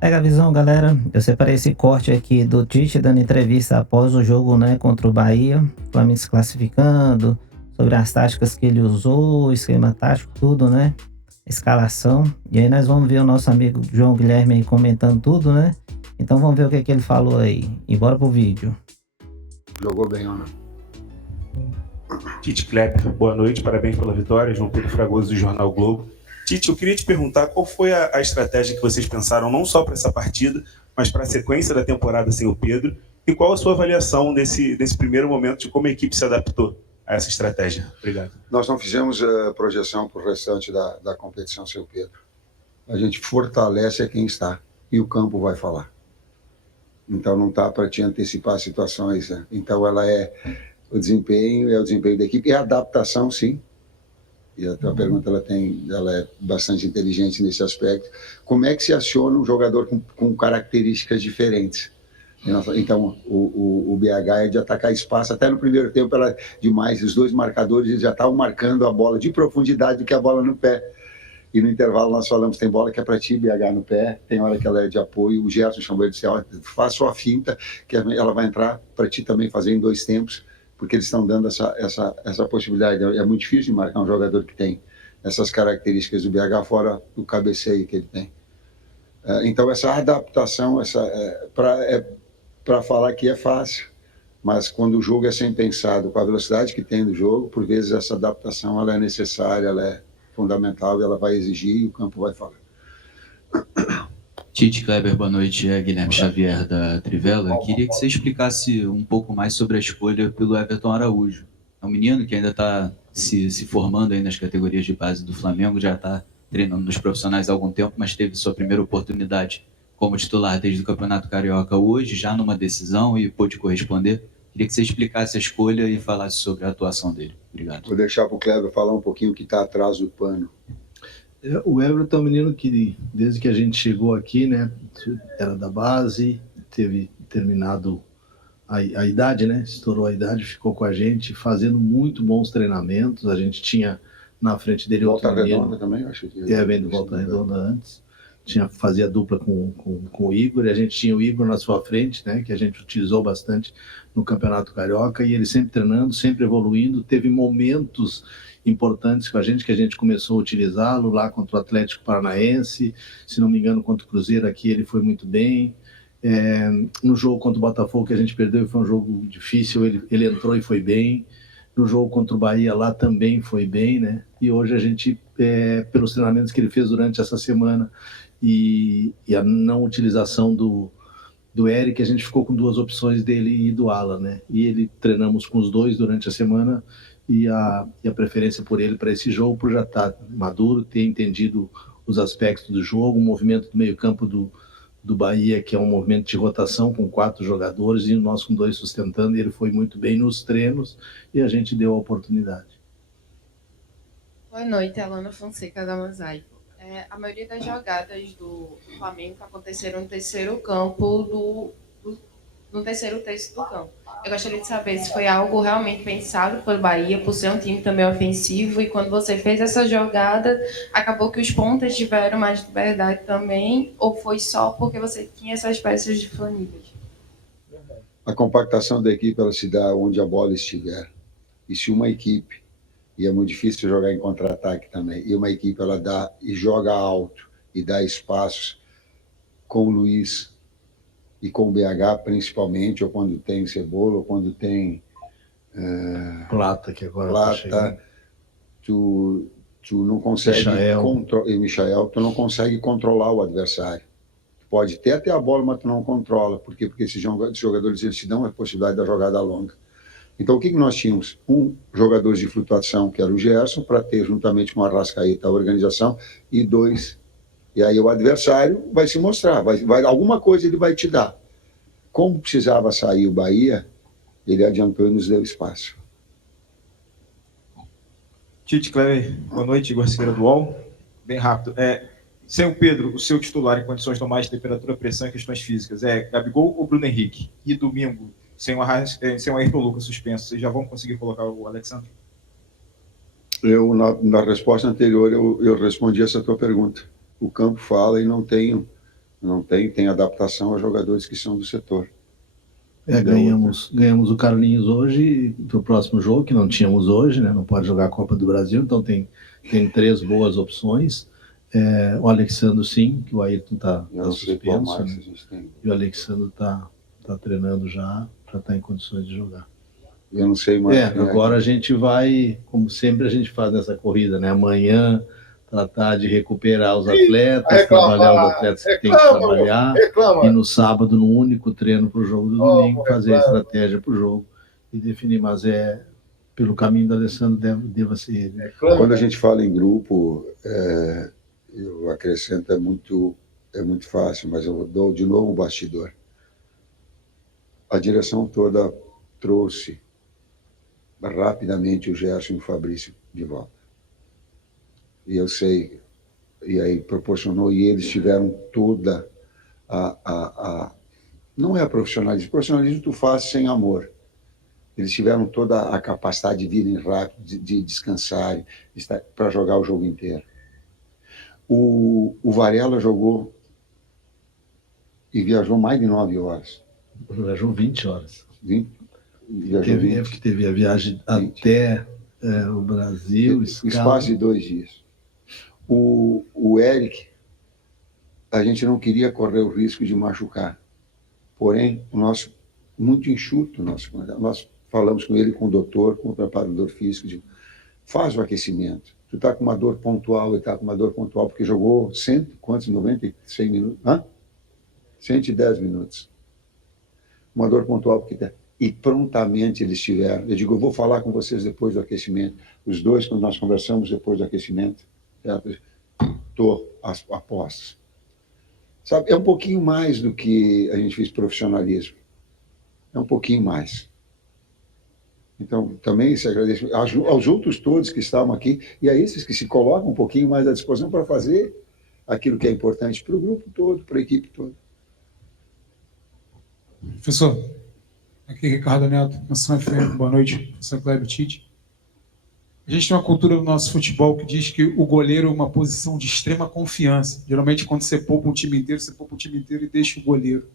Pega a visão, galera. Eu separei esse corte aqui do Tite dando entrevista após o jogo, né, contra o Bahia, o Flamengo se classificando, sobre as táticas que ele usou, o esquema tático, tudo, né? Escalação. E aí nós vamos ver o nosso amigo João Guilherme aí comentando tudo, né? Então vamos ver o que ele falou aí. E bora pro vídeo. Jogou bem ou não? Tite Kleber, boa noite, parabéns pela vitória. João Pedro Fragoso, do Jornal o Globo. Tite, eu queria te perguntar qual foi a estratégia que vocês pensaram não só para essa partida, mas para a sequência da temporada sem o Pedro, e qual a sua avaliação desse primeiro momento de como a equipe se adaptou a essa estratégia? Obrigado. Nós não fizemos projeção para o restante da competição sem o Pedro. A gente fortalece quem está e o campo vai falar. Então não está para te antecipar situações, né? Então ela é o desempenho da equipe e a adaptação, sim. E a tua pergunta ela é bastante inteligente nesse aspecto. Como é que se aciona um jogador com características diferentes? Então, o BH é de atacar espaço, até no primeiro tempo era demais, os dois marcadores eles já estavam marcando a bola de profundidade do que a bola no pé. E no intervalo nós falamos, tem bola que é para ti, BH no pé, tem hora que ela é de apoio, o Gerson chamou ele e disse, faz sua finta, que ela vai entrar para ti também fazer em 2 tempos, porque eles estão dando essa possibilidade. É muito difícil de marcar um jogador que tem essas características do BH, fora o cabeceio que ele tem. Então essa adaptação, para falar que é fácil, mas quando o jogo é sem pensado, com a velocidade que tem do jogo, por vezes essa adaptação ela é necessária, ela é fundamental, ela vai exigir e o campo vai falar. Tite Kleber, boa noite. É Guilherme Xavier da Trivela. Queria que você explicasse um pouco mais sobre a escolha pelo Everton Araújo. É um menino que ainda está se formando aí nas categorias de base do Flamengo, já está treinando nos profissionais há algum tempo, mas teve sua primeira oportunidade como titular desde o Campeonato Carioca hoje, já numa decisão e pôde corresponder. Queria que você explicasse a escolha e falasse sobre a atuação dele. Obrigado. Vou deixar para o Kleber falar um pouquinho o que está atrás do pano. O Everton é um menino que, desde que a gente chegou aqui, né, era da base, teve terminado a idade, né, estourou a idade, ficou com a gente, fazendo muito bons treinamentos. A gente tinha na frente dele outro menino. Volta Redonda também, acho que... vem do Volta Redonda antes. Fazia dupla com o Igor, e a gente tinha o Igor na sua frente, né, que a gente utilizou bastante no Campeonato Carioca, e ele sempre treinando, sempre evoluindo. Teve momentos importantes com a gente, que a gente começou a utilizá-lo lá contra o Atlético Paranaense, se não me engano contra o Cruzeiro aqui ele foi muito bem. No jogo contra o Botafogo que a gente perdeu, foi um jogo difícil, ele entrou e foi bem. No jogo contra o Bahia lá também foi bem, né? E hoje a gente, pelos treinamentos que ele fez durante essa semana e a não utilização do Eric, a gente ficou com 2 opções dele e do Alan, né? E ele treinamos com os 2 durante a semana, e a preferência por ele para esse jogo, por já estar maduro, ter entendido os aspectos do jogo, o movimento do meio-campo do Bahia, que é um movimento de rotação com 4 jogadores, e nós com 2 sustentando, e ele foi muito bem nos treinos, e a gente deu a oportunidade. Boa noite, Alana Fonseca da Mosaico. A maioria das jogadas do Flamengo aconteceram no terceiro campo no terceiro terço do campo. Eu gostaria de saber se foi algo realmente pensado pelo Bahia, por ser um time também ofensivo, e quando você fez essa jogada, acabou que os pontas tiveram mais liberdade também, ou foi só porque você tinha essas peças disponíveis? A compactação da equipe ela se dá onde a bola estiver. E se uma equipe, e é muito difícil jogar em contra-ataque também, e uma equipe ela dá e joga alto e dá espaços com o Luiz e com o BH principalmente, ou quando tem Cebola, ou quando tem Plata, que agora Plata, tu não consegue Michael, tu não consegue controlar o adversário. Tu pode ter até a bola, mas tu não controla. Por quê? Porque esses jogadores eles te dão a possibilidade da jogada longa. Então o que nós tínhamos? Um jogador de flutuação, que era o Gerson, para ter juntamente com o Arrascaeta a organização, e 2. E aí o adversário vai se mostrar, alguma coisa ele vai te dar. Como precisava sair o Bahia, ele adiantou e nos deu espaço. Tite Kleber, boa noite, Igor Siqueira do UOL. Bem rápido. Sem o Pedro, o seu titular em condições normais de temperatura, pressão e questões físicas, Gabigol ou Bruno Henrique? E domingo, sem o Ayrton Lucas suspenso, vocês já vão conseguir colocar o Alexandre? Na resposta anterior, eu respondi essa tua pergunta. O campo fala e não tenho Não tem adaptação a jogadores que são do setor. Ganhamos o Carlinhos hoje para o próximo jogo, que não tínhamos hoje, né? Não pode jogar a Copa do Brasil, então tem 3 boas opções. O Alexandre, sim, que o Ayrton está suspenso, né? E o Alexandre está treinando já para estar em condições de jogar. Eu não sei mais. Agora a gente vai, como sempre a gente faz nessa corrida, né? Amanhã tratar de recuperar os atletas, trabalhar os atletas que tem que trabalhar, e no sábado, no único treino para o jogo do domingo, fazer a estratégia para o jogo e definir. Mas pelo caminho do Alessandro deva ser ele. Quando a gente fala em grupo, eu acrescento, é muito fácil, mas eu dou de novo o bastidor. A direção toda trouxe rapidamente o Gerson e o Fabrício de volta. E eu sei, e aí proporcionou, e eles tiveram toda não é a profissionalismo tu faz sem amor. Eles tiveram toda a capacidade de virem rápido, de descansarem, para jogar o jogo inteiro. O Varela jogou e viajou mais de 9 horas. Viajou 20 horas. Viajou teve a viagem 20. Até o Brasil. Espaço de 2 dias. O Eric, a gente não queria correr o risco de machucar. Porém, muito enxuto, nós falamos com ele, com o doutor, com o preparador físico, faz o aquecimento. Tu está com uma dor pontual, ele está com uma dor pontual, porque jogou 96 minutos? 110 minutos. Uma dor pontual, porque e prontamente eles tiveram. Eu digo, eu vou falar com vocês depois do aquecimento. Os dois, quando nós conversamos depois do aquecimento, estou a postos. Sabe, é um pouquinho mais do que a gente fez profissionalismo. É um pouquinho mais. Então, também se agradece aos outros todos que estavam aqui e a esses que se colocam um pouquinho mais à disposição para fazer aquilo que é importante para o grupo todo, para a equipe toda. Professor, aqui Ricardo Neto, Nação FM, boa noite, professor Kleber Tite. A gente tem uma cultura no nosso futebol que diz que o goleiro é uma posição de extrema confiança. Geralmente, quando você poupa um time inteiro, você poupa o time inteiro e deixa o goleiro.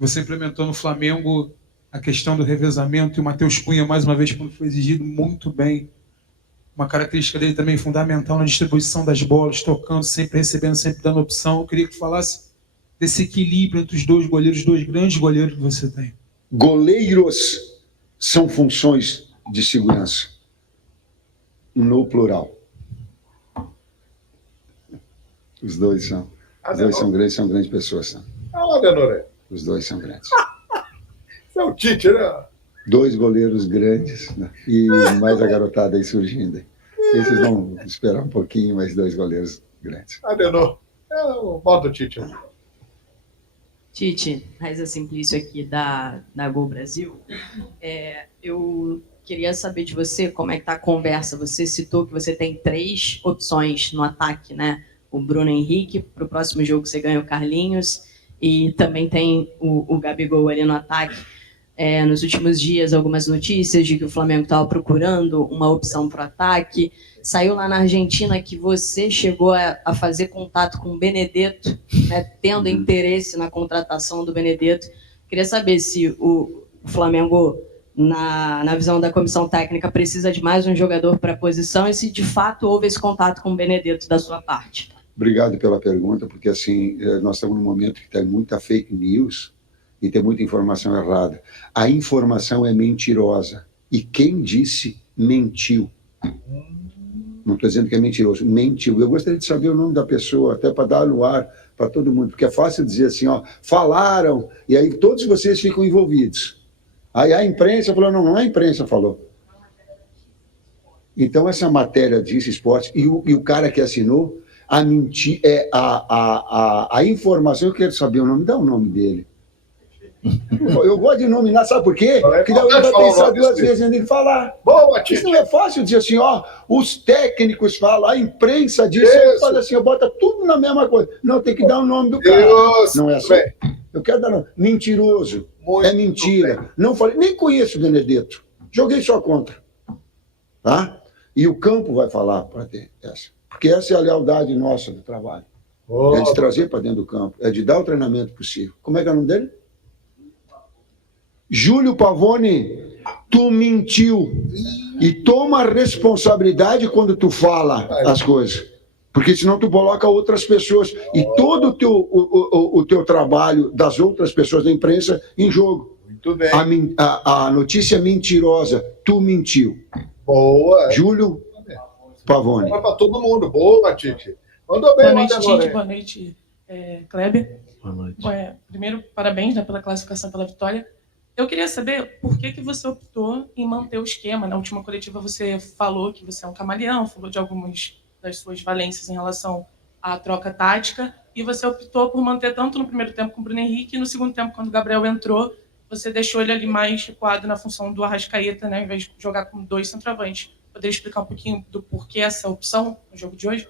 Você implementou no Flamengo a questão do revezamento e o Matheus Cunha, mais uma vez, quando foi exigido, muito bem. Uma característica dele também fundamental na distribuição das bolas, tocando, sempre recebendo, sempre dando opção. Eu queria que falasse desse equilíbrio entre os dois goleiros, dois grandes goleiros que você tem. Goleiros são funções de segurança. No plural. Os dois são grandes pessoas. Os dois são grandes. Você é o Tite, né? 2 goleiros grandes, né? E mais a garotada aí surgindo. Esses vão esperar um pouquinho, mas 2 goleiros grandes. Adenor. Bota o Tite. Tite, Raiza Simplício aqui da Gol Brasil. Eu queria saber de você como é que está a conversa. Você citou que você tem 3 opções no ataque, né? O Bruno Henrique, para o próximo jogo você ganha o Carlinhos, e também tem o Gabigol ali no ataque. Nos últimos dias, algumas notícias de que o Flamengo estava procurando uma opção para o ataque. Saiu lá na Argentina que você chegou a fazer contato com o Benedetto, né, tendo interesse na contratação do Benedetto. Queria saber se o Flamengo, na visão da comissão técnica, precisa de mais um jogador para a posição e se de fato houve esse contato com o Benedetto da sua parte. Obrigado pela pergunta, porque assim, nós estamos num momento que tem muita fake news e tem muita informação errada. A informação é mentirosa. E quem disse, mentiu. Não estou dizendo que é mentiroso, mentiu. Eu gostaria de saber o nome da pessoa, até para dar no ar para todo mundo, porque é fácil dizer assim, ó, falaram, e aí todos vocês ficam envolvidos. Aí a imprensa falou, não a imprensa falou. Então essa matéria disse esporte, e o cara que assinou, a informação, eu quero saber o nome, dá o nome dele. Eu gosto de nominar, sabe por quê? Porque daí vai pensar 2 vezes antes de falar. Boa, isso não é fácil dizer assim, ó, os técnicos falam, a imprensa diz, fala assim, bota tudo na mesma coisa. Não, tem que dar o nome do cara. Não é assim. Eu quero dar nome. Mentiroso. É mentira. Não falei, nem conheço o Benedetto. Joguei só contra. Tá? E o campo vai falar para ter essa. Porque essa é a lealdade nossa do trabalho. É de trazer para dentro do campo, é de dar o treinamento possível. Como é que é o nome dele? Júlio Pavone, tu mentiu. E toma a responsabilidade quando tu fala as coisas. Porque senão tu coloca outras pessoas e todo o teu trabalho das outras pessoas da imprensa em jogo. Muito bem. A notícia mentirosa, tu mentiu. Boa. Júlio Pavone. Vai para todo mundo. Boa, Tite. Mandou bem, Boa noite, Wanderlei. Tite. Boa noite, Kleber. Boa noite. Primeiro, parabéns, né, pela classificação, pela vitória. Eu queria saber por que você optou em manter o esquema. Na última coletiva você falou que você é um camaleão, falou de algumas das suas valências em relação à troca tática, e você optou por manter tanto no primeiro tempo com o Bruno Henrique, e no segundo tempo, quando o Gabriel entrou, você deixou ele ali mais recuado na função do Arrascaeta, né, ao invés de jogar com 2 centroavantes. Poderia explicar um pouquinho do porquê essa opção no jogo de hoje?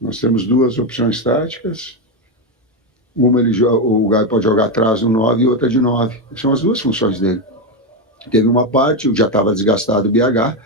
Nós temos 2 opções táticas. Uma o Gabi pode jogar atrás no 9 e outra de 9. São as 2 funções dele. Teve uma parte, já estava desgastado o BH,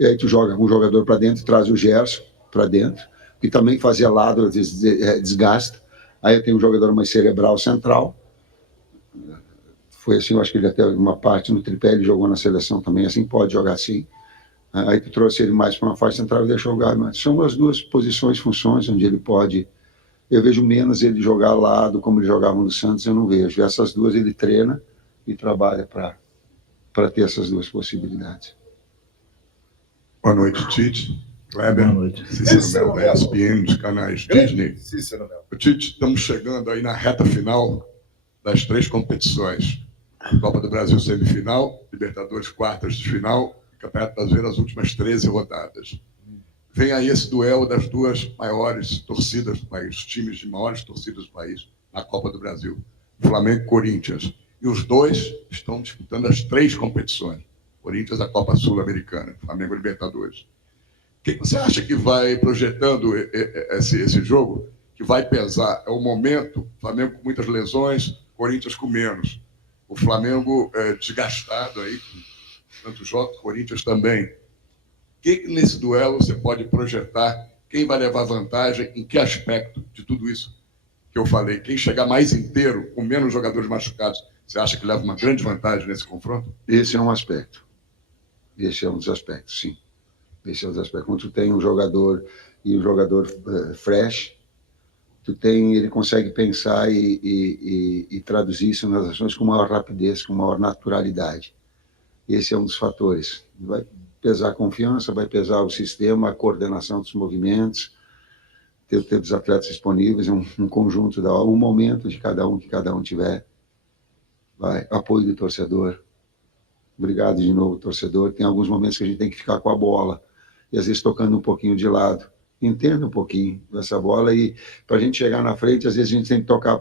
e aí tu joga um jogador para dentro, traz o Gerson para dentro, que também fazia lado, desgasta. Aí eu tenho um jogador mais cerebral central. Foi assim, eu acho que ele até uma parte no tripé, ele jogou na seleção também, assim, pode jogar assim. Aí tu trouxe ele mais para uma faixa central e deixou o Gabi. Mas são as 2 posições, funções, onde ele pode... Eu vejo menos ele jogar ao lado, como ele jogava no Santos, eu não vejo. Essas 2 ele treina e trabalha para ter essas 2 possibilidades. Boa noite, Tite. Kleber. Boa noite. Cícero Melo, da ESPN, dos canais Disney. Cícero Melo. Tite, estamos chegando aí na reta final das 3 competições. Copa do Brasil semifinal, Libertadores quartas de final, Campeonato Brasileiro as últimas 13 rodadas. Vem aí esse duelo das 2 maiores torcidas do país, times de maiores torcidas do país, na Copa do Brasil, Flamengo e Corinthians. E os 2 estão disputando as 3 competições. Corinthians, a Copa Sul-Americana, Flamengo e Libertadores. O que você acha que vai projetando esse jogo, que vai pesar? É o momento, Flamengo com muitas lesões, Corinthians com menos. O Flamengo desgastado aí, com tantos jogos, Corinthians também. O que nesse duelo você pode projetar? Quem vai levar vantagem? Em que aspecto de tudo isso que eu falei? Quem chegar mais inteiro, com menos jogadores machucados, você acha que leva uma grande vantagem nesse confronto? Esse é um aspecto. Esse é um dos aspectos, sim. Esse é um dos aspectos. Quando tu tem um jogador e um jogador fresh, ele consegue pensar e traduzir isso nas ações com maior rapidez, com maior naturalidade. Esse é um dos fatores. Vai pesar a confiança, vai pesar o sistema, a coordenação dos movimentos, ter os atletas disponíveis, um conjunto, um momento de cada um, que cada um tiver. Vai, apoio do torcedor. Obrigado de novo, torcedor. Tem alguns momentos que a gente tem que ficar com a bola, e às vezes tocando um pouquinho de lado. Entenda um pouquinho dessa bola, e para a gente chegar na frente, às vezes a gente tem que tocar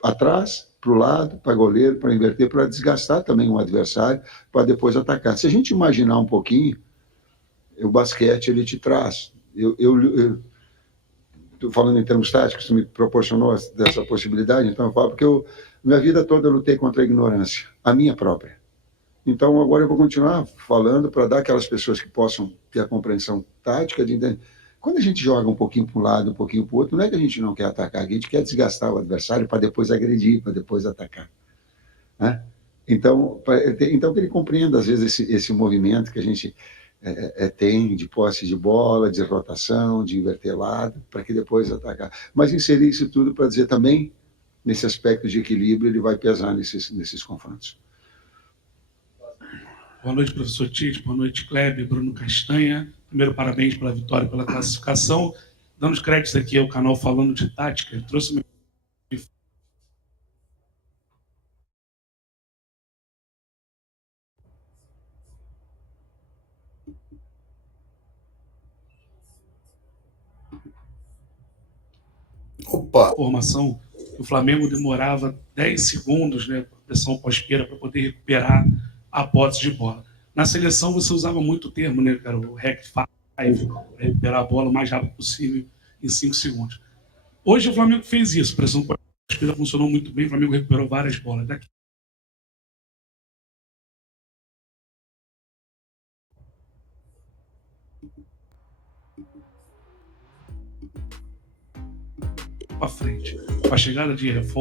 atrás, para o lado, para goleiro, para inverter, para desgastar também o adversário, para depois atacar. Se a gente imaginar um pouquinho, o basquete ele te traz. Eu tô falando em termos táticos, tu me proporcionou dessa possibilidade, então eu falo, porque minha vida toda eu lutei contra a ignorância, a minha própria. Então agora eu vou continuar falando para dar aquelas pessoas que possam ter a compreensão tática de entender. Quando a gente joga um pouquinho para um lado, um pouquinho para o outro, não é que a gente não quer atacar, a gente quer desgastar o adversário para depois agredir, para depois atacar. Né? Então, que ele compreenda, às vezes, esse movimento que a gente tem de posse de bola, de rotação, de inverter lado, para que depois atacar. Mas inserir isso tudo para dizer também, nesse aspecto de equilíbrio, ele vai pesar nesses confrontos. Boa noite, professor Tite. Boa noite, Kleber, Bruno Castanha. Primeiro, parabéns pela vitória e pela classificação. Dando os créditos aqui ao canal Falando de Tática, eu trouxe informação que o Flamengo demorava 10 segundos, né, pressão pós-perda, para poder recuperar a posse de bola. Na seleção, você usava muito o termo, né, cara, o hack 5, para recuperar a bola o mais rápido possível, em 5 segundos. Hoje o Flamengo fez isso, a pressão pós-perda funcionou muito bem, o Flamengo recuperou várias bolas. Daqui para frente, com a chegada de reforços,